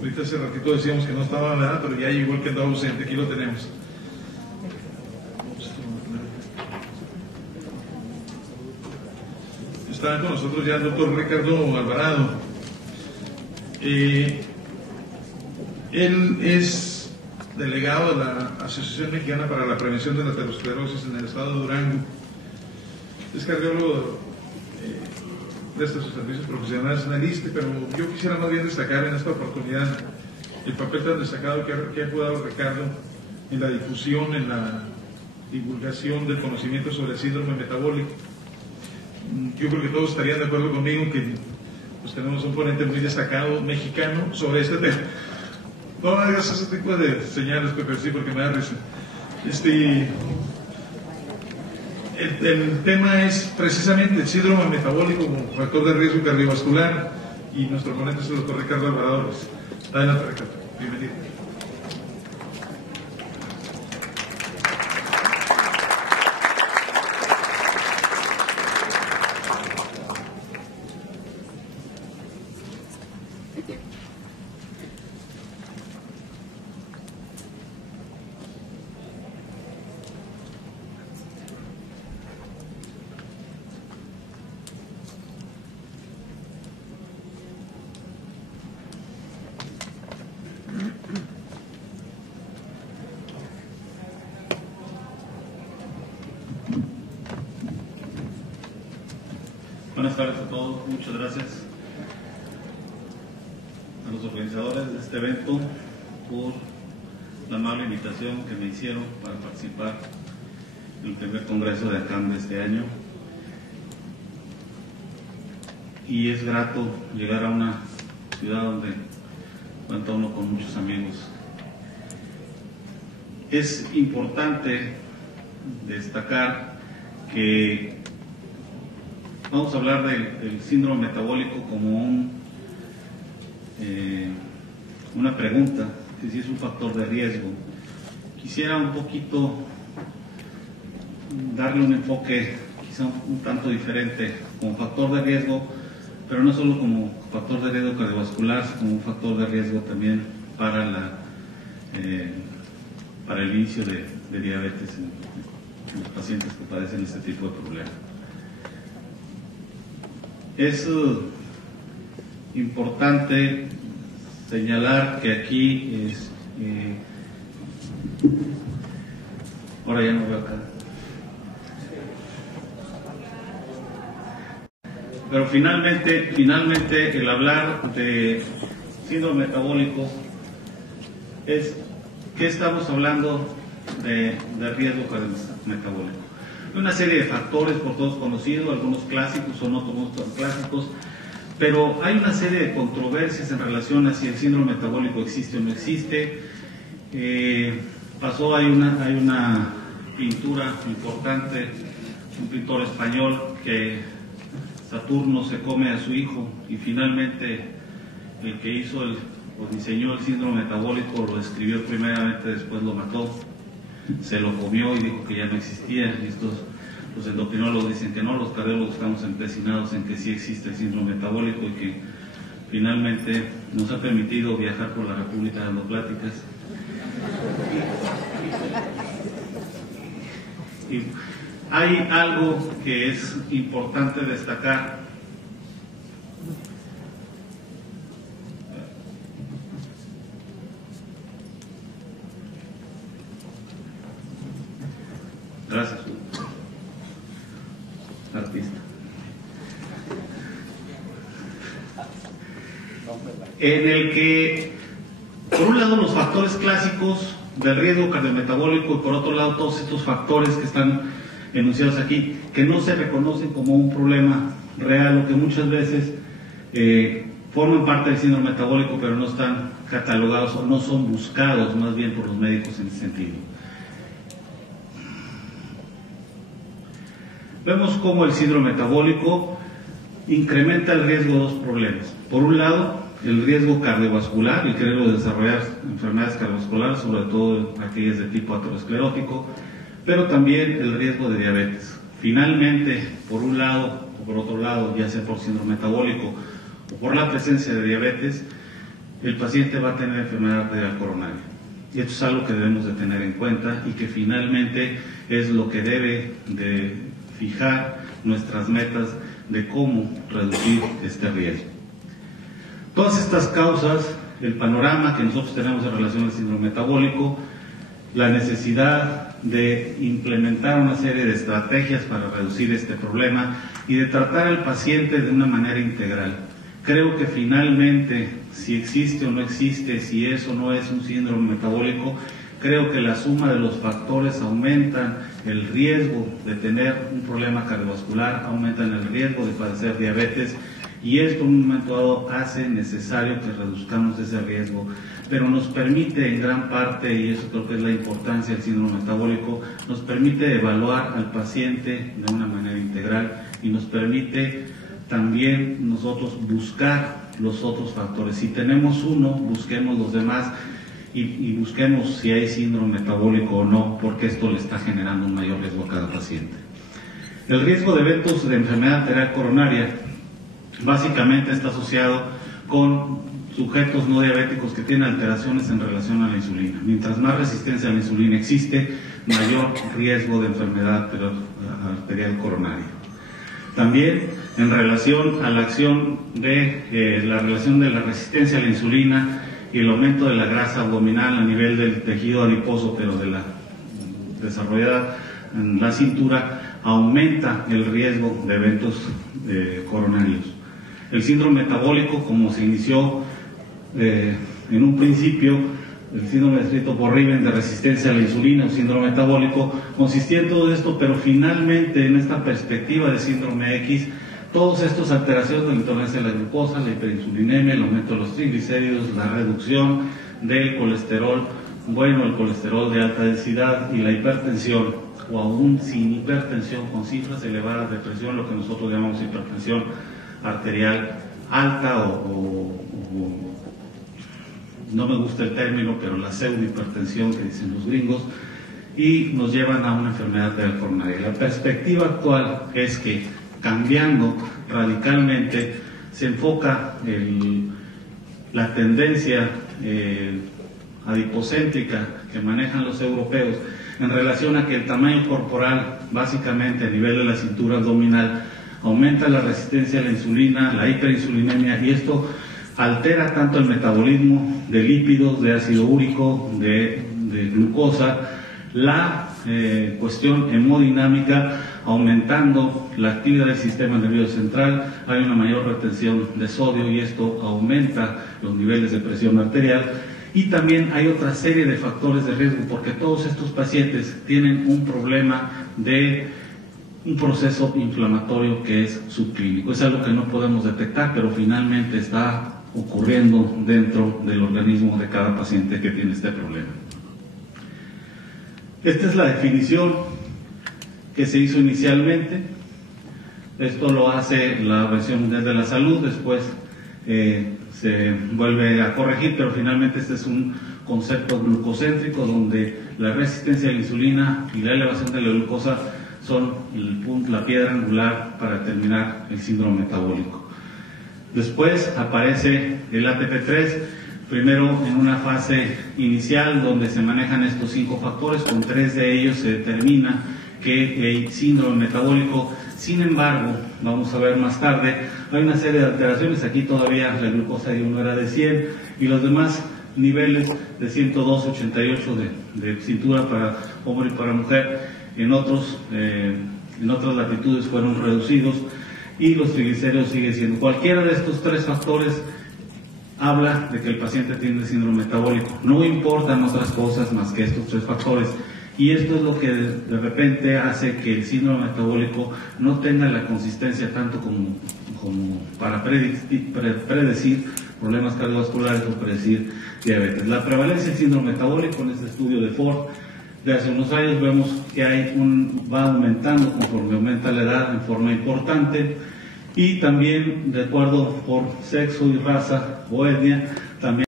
Ahorita hace ratito decíamos que no estaba, ¿verdad? Pero ya llegó el que andaba ausente, aquí lo tenemos. Está con nosotros ya el doctor Ricardo Alvarado. Él es delegado de la Asociación Mexicana para la Prevención de la Aterosclerosis en el estado de Durango. Es cardiólogo, presta sus servicios profesionales en el ISSSTE, pero yo quisiera más bien destacar en esta oportunidad el papel tan destacado que ha jugado Ricardo en la difusión, en la divulgación del conocimiento sobre el síndrome metabólico. Yo creo que todos estarían de acuerdo conmigo que pues, tenemos un ponente muy destacado mexicano sobre este tema. No hagas ese tipo de señales, Pepe, sí, porque me da risa. El tema es precisamente el síndrome metabólico como factor de riesgo cardiovascular y nuestro ponente es el doctor Ricardo Alvarado. Adelante, Ricardo. Bienvenido. Buenas tardes a todos, muchas gracias a los organizadores de este evento por la amable invitación que me hicieron para participar en el primer congreso de ACAM de este año. Y es grato llegar a una ciudad donde cuenta uno con muchos amigos. Es importante destacar que vamos a hablar del síndrome metabólico como una pregunta, que si es un factor de riesgo. Quisiera un poquito darle un enfoque quizá un tanto diferente como factor de riesgo, pero no solo como factor de riesgo cardiovascular, sino como un factor de riesgo también para el inicio de diabetes en los pacientes que padecen este tipo de problemas. Es importante señalar que aquí ahora ya no veo acá, pero finalmente el hablar de síndrome metabólico es que estamos hablando de riesgo metabólico. Hay una serie de factores por todos conocidos, algunos clásicos o no todos clásicos, pero hay una serie de controversias en relación a si el síndrome metabólico existe o no existe. Hay una pintura importante, un pintor español, que Saturno se come a su hijo y finalmente el que hizo o diseñó el síndrome metabólico lo escribió primeramente, después lo mató. Se lo comió y dijo que ya no existía. Y los endocrinólogos dicen que no, los cardiólogos estamos empecinados en que sí existe el síndrome metabólico y que finalmente nos ha permitido viajar por la República dando pláticas. Y hay algo que es importante destacar. Gracias, artista. En el que, por un lado, los factores clásicos del riesgo cardiometabólico y por otro lado, todos estos factores que están enunciados aquí, que no se reconocen como un problema real o que muchas veces forman parte del síndrome metabólico, pero no están catalogados o no son buscados más bien por los médicos en ese sentido. Vemos cómo el síndrome metabólico incrementa el riesgo de dos problemas. Por un lado, el riesgo cardiovascular, el riesgo de desarrollar enfermedades cardiovasculares, sobre todo aquellas de tipo aterosclerótico, pero también el riesgo de diabetes. Finalmente, por un lado o por otro lado, ya sea por síndrome metabólico o por la presencia de diabetes, el paciente va a tener enfermedad arterial coronaria. Y esto es algo que debemos de tener en cuenta y que finalmente es lo que debe de fijar nuestras metas de cómo reducir este riesgo. Todas estas causas, el panorama que nosotros tenemos en relación al síndrome metabólico, la necesidad de implementar una serie de estrategias para reducir este problema y de tratar al paciente de una manera integral. Creo que finalmente, si existe o no existe, si es o no es un síndrome metabólico, creo que la suma de los factores aumentan el riesgo de tener un problema cardiovascular, aumentan el riesgo de padecer diabetes, y esto en un momento dado hace necesario que reduzcamos ese riesgo, pero nos permite en gran parte, y eso creo que es la importancia del síndrome metabólico, nos permite evaluar al paciente de una manera integral y nos permite también nosotros buscar los otros factores. Si tenemos uno, busquemos los demás y busquemos si hay síndrome metabólico o no, porque esto le está generando un mayor riesgo a cada paciente. El riesgo de eventos de enfermedad arterial coronaria básicamente está asociado con sujetos no diabéticos que tienen alteraciones en relación a la insulina. Mientras más resistencia a la insulina existe, mayor riesgo de enfermedad arterial coronaria. También en relación a la acción de la relación de la resistencia a la insulina y el aumento de la grasa abdominal a nivel del tejido adiposo, pero de la desarrollada en la cintura, aumenta el riesgo de eventos coronarios. El síndrome metabólico, como se inició en un principio, el síndrome descrito por Riven de resistencia a la insulina o síndrome metabólico, consistía en todo esto, pero finalmente en esta perspectiva de síndrome X, todas estas alteraciones de la intolerancia a la glucosa, la hiperinsulinemia, el aumento de los triglicéridos, la reducción del colesterol bueno, el colesterol de alta densidad y la hipertensión, o aún sin hipertensión, con cifras elevadas de presión, lo que nosotros llamamos hipertensión arterial alta o no me gusta el término, pero la pseudohipertensión que dicen los gringos, y nos llevan a una enfermedad arterial coronaria. La perspectiva actual es que, cambiando radicalmente, se enfoca la tendencia adipocéntrica que manejan los europeos en relación a que el tamaño corporal, básicamente a nivel de la cintura abdominal, aumenta la resistencia a la insulina, la hiperinsulinemia, y esto altera tanto el metabolismo de lípidos, de ácido úrico, de glucosa, la cuestión hemodinámica, aumentando la actividad del sistema nervioso central, hay una mayor retención de sodio y esto aumenta los niveles de presión arterial. Y también hay otra serie de factores de riesgo, porque todos estos pacientes tienen un problema de un proceso inflamatorio que es subclínico. Es algo que no podemos detectar, pero finalmente está ocurriendo dentro del organismo de cada paciente que tiene este problema. Esta es la definición que se hizo inicialmente. Esto lo hace la Organización Mundial de la Salud, después se vuelve a corregir, pero finalmente este es un concepto glucocéntrico donde la resistencia a la insulina y la elevación de la glucosa son la piedra angular para determinar el síndrome metabólico. Después aparece el ATP3, primero en una fase inicial donde se manejan estos 5 factores, con 3 de ellos se determina que hay síndrome metabólico. Sin embargo, vamos a ver más tarde, hay una serie de alteraciones. Aquí todavía la glucosa de 1 era de 100 y los demás niveles de 102, 88 de cintura para hombre y para mujer, en otras latitudes fueron reducidos, y los triglicéridos siguen siendo. Cualquiera de estos 3 factores habla de que el paciente tiene síndrome metabólico. No importan otras cosas más que estos 3 factores. Y esto es lo que de repente hace que el síndrome metabólico no tenga la consistencia tanto como para predecir problemas cardiovasculares o predecir diabetes. La prevalencia del síndrome metabólico en este estudio de Ford de hace unos años vemos que va aumentando conforme aumenta la edad en forma importante, y también de acuerdo por sexo y raza o etnia, también